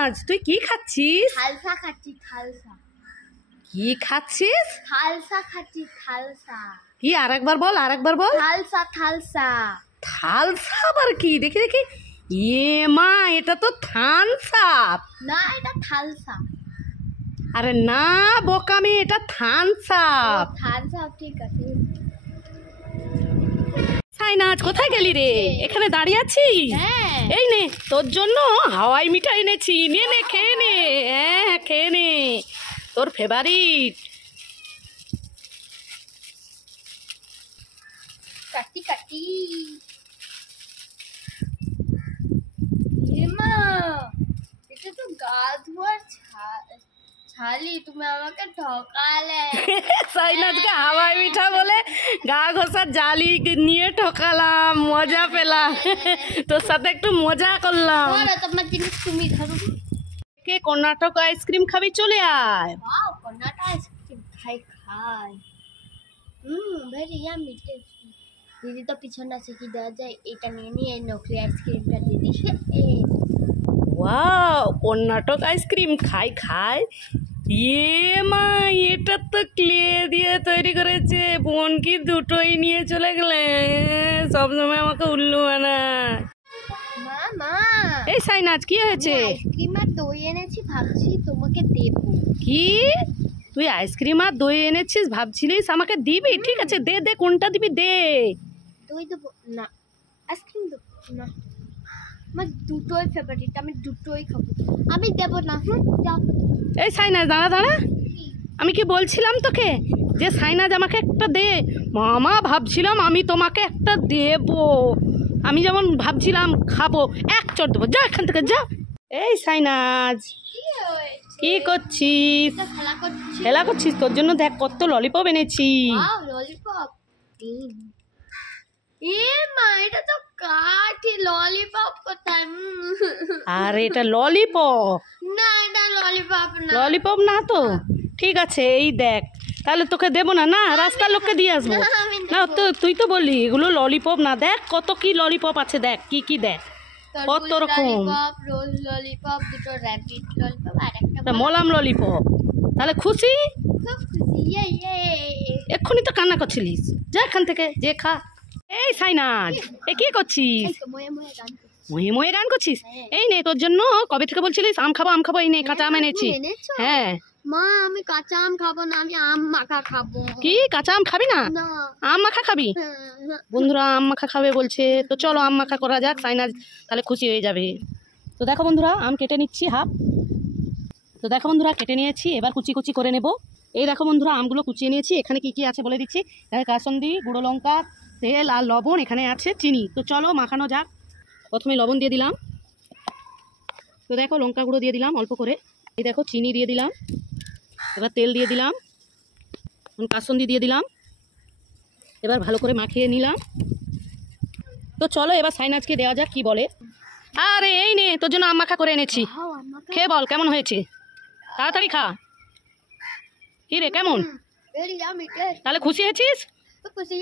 সাইনাজ, তুই কি খাচ্ছিস? খালসা খাচ্ছি, খালসা। কি খাচ্ছিস? খালসা খাচ্ছি, খালসা। কি আরেকবার বল, আরেকবার বল। খালসা, খালসা। থালসা আবার কি? দেখি দেখি। এ মা, এটা তো থামস আপ। না, এটা খালসা। আরে না বোকামি, এটা থামস আপ। খালসা, ঠিক আছে। সাইনাজ, কোথায় গেলি রে? এখানে দাঁড়িয়ে আছিস? হ্যাঁ। এই নে, তোর জন্য হাওয়াই মিঠাই এনেছি, নে নে খেয়ে নে। হ্যাঁ খেয়ে নে, তোর ফেভারিট। কাটি কাটি। মা, এটা তো গা ধোয়ার ছালি, তুমি আমাকে ঠকালে। সাইনাজকে হাওয়াই মিঠা বলে গা ঘষার জালি নিয়ে ঠকালাম, মজা পেলাম। তোর সাথে একটু মজা করলাম। ধরো তোমার জিনিস, তুমি ধরো। কে কর্ণাটক আইসক্রিম খাবি? চলে আয়। ওয়াও, কর্নাটক আইসক্রিম খাই খাই। Very yummy tasty. দিদি তো পিছনে আছে, কি দেওয়া যায়, এটা নিয়ে নিয়ে নকলি আইসক্রিমটা দিদি। ওয়াও, কর্ণাটক আইসক্রিম খাই খাই। মা, এটা তো ক্লে দিয়ে তৈরি করেছে। বোন কি দুটোই নিয়ে চলে গেলে? সবসময় আমাকে উল্লু বানায়। মা মা, এই সাইনাজ, কি হয়েছে? আইসক্রিম আর দই এনেছি, ভাবছি তোমাকে দেবো। কি তুই আইসক্রিম আর দই এনেছিস, ভাবছিলিস আমাকে দিবি? ঠিক আছে, দে দে, কোনটা দিবি দে। দই দেবো না, আইসক্রিম দেবো না। আমার দুটোই ফেভারিট, আমি দুটোই খাবো। আমি দেবো না। যাও। এই সাইনাজ, দাঁড়া দাঁড়া। আমি কি বলছিলাম তোকে যে সাইনাজ আমাকে একটা দে। মামা ভাবছিলাম আমি তোমাকে একটা দেবো। আমি যেমন ভাবছিলাম খাবো, এক চট দেবো। যা এখান থেকে, যা। এই সাইনাজ, কি করছিস? খেলা করছি। খেলা করছিস? তোর জন্য দেখ কত ললিপপ এনেছি। ললিপপ। মা, এটা তো কাঠি, ললিপপ কোথায়? আর এটা ললিপপ না, এটা ললিপপ না। ললিপপ না তো? ঠিক আছে, এই দেখ। তাহলে তোকে দেবো না? না, রাস্তার লোককে দিয়ে আসবো। না তো, তুই তো বললি এগুলো ললিপপ না। দেখ কত কি ললিপপ আছে, দেখ কি কি, দেখ কত রকম। ললিপপ, রোজ ললিপপ, দুটো র‍্যাবিট ললিপপ আর একটা মলাম ললিপপ। তাহলে খুশি? খুব খুশি। এক্ষুনি তো কান্না করছিলিস। যা এখান থেকে, যে খা। এই সাইনাজ, এ কি করছিস? ময়ে ময়ে গান করছি। মহে মহে গান করছিস? এই নে, তোর জন্য কবে থেকে বলছিলিস আম খাবো আম খাবো, এই নে কাঁচা আম এনেছি। হ্যাঁ। মা, আমি কাঁচা আম খাবো না, আমি আম মাখা খাবো। কি, কাঁচা আম খাবি না? না। আম মাখা খাবি? বন্ধুরা আম মাখা খাবে বলছে, তো চলো আম মাখা করা যাক। সাইনাজ তাহলে খুশি হয়ে যাবে। তো দেখো বন্ধুরা, আম কেটে নিচ্ছি হাফ। তো দেখো বন্ধুরা, কেটে নিয়েছি, এবার কুচি কুচি করে নেব। এই দেখো বন্ধুরা, আমগুলো কুচিয়ে নিয়েছি। এখানে কি কি আছে বলে দিচ্ছি। কাসন্দি, গুঁড়ো লঙ্কা, তেল আর লবণ, এখানে আছে চিনি। তো চলো মাখানো যাক। প্রথমে লবণ দিয়ে দিলাম। তো দেখো লঙ্কা গুঁড়ো দিয়ে দিলাম অল্প করে। এই দেখো চিনি দিয়ে দিলাম। এবার তেল দিয়ে দিলাম, কাসন্দি দিয়ে দিলাম। এবার ভালো করে মাখিয়ে নিলাম। তো চলো এবার সাইনাজকে দেওয়া যাক কি বলে। আরে এই নে, তোর জন্য আম মাখা করে এনেছি। খেয়ে বল কেমন হয়েছে, তাড়াতাড়ি খা। কি রে, কেমন? তাহলে খুশি হয়েছিস? খুশি।